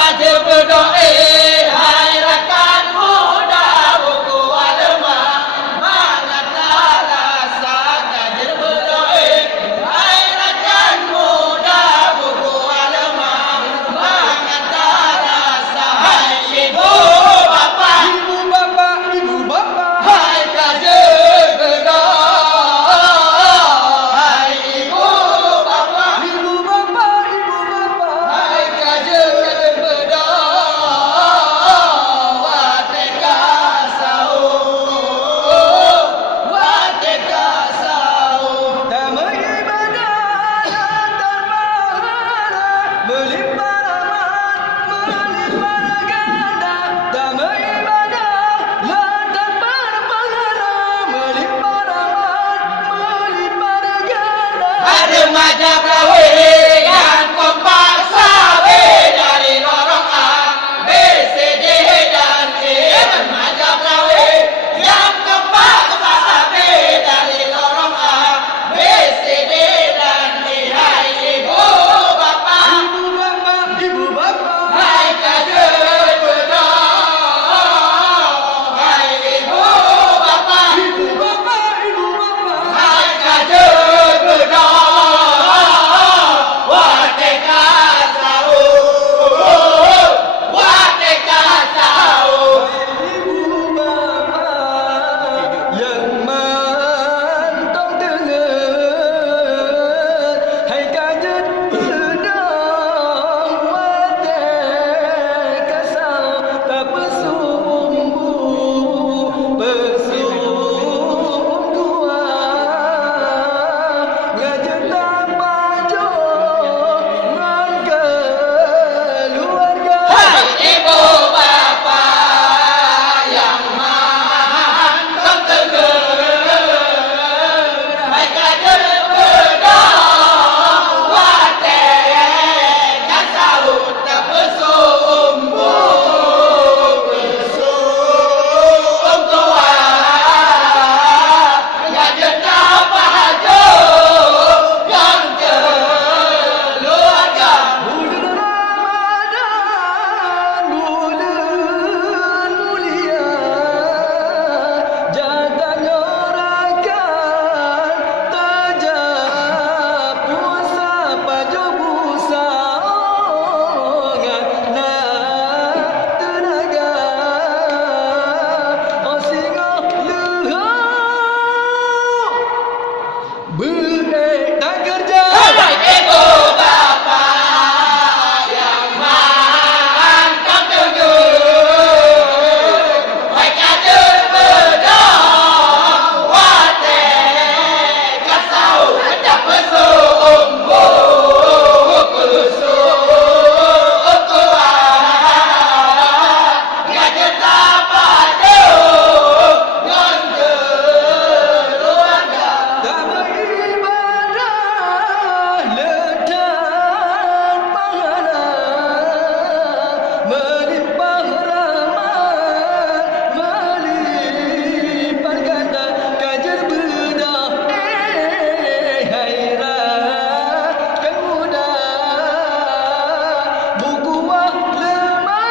kaje berdoa, hai rakan muda buku alma, mengata rasa kaje berdoa, hai rakan muda buku alma, mengata rasa hai ibu bapa, hai kaje berdoa, hai ibu bapa, hai kaje berdoa, wateka sahur, wateka sahur. Damai ibadah yang terpahala, melimpah rahmat, melimpah ganda. Damai ibadah yang terpahala, melimpah rahmat, melimpah ganda. Ada remaja perawi yang kompak sawe dari lorong A, B, C, D dan E. Remaja perawi yang kompak sawe dari lorong A, B, C, D dan E. Hai ibu bapa, Ibu bapa, hai kaje berdoa, hai ibu bapa, hai kaje berdoa, wateka sahur, wateka sahur. ibu bapa yang mantong dengar, hai kajet pedang watek kasau tak pesumbu pesum tua ngajet tak maju ngan keluarga. Hai ibu bapa yang mantap tegar, hai kader berdoa, wateka sahur tak pesumbu pesum tua, ngajet tak maju yang keluarga. Bulan Ramadan, bulan mulia, jangan nyorakan tajam puasa pajo busa ngan tenaga osingo luhur benek tak kerja. Hai ibu bapa yang mantap tegar, hai kader berdoa, wateka sahur tak pesumbu pesum tua, ngajet tak padu ngan keluarga. Damai ibadah letak pahala, melimpah rahmat, melimpah ganda. Kajar bedah, hai rakan muda, buku lemah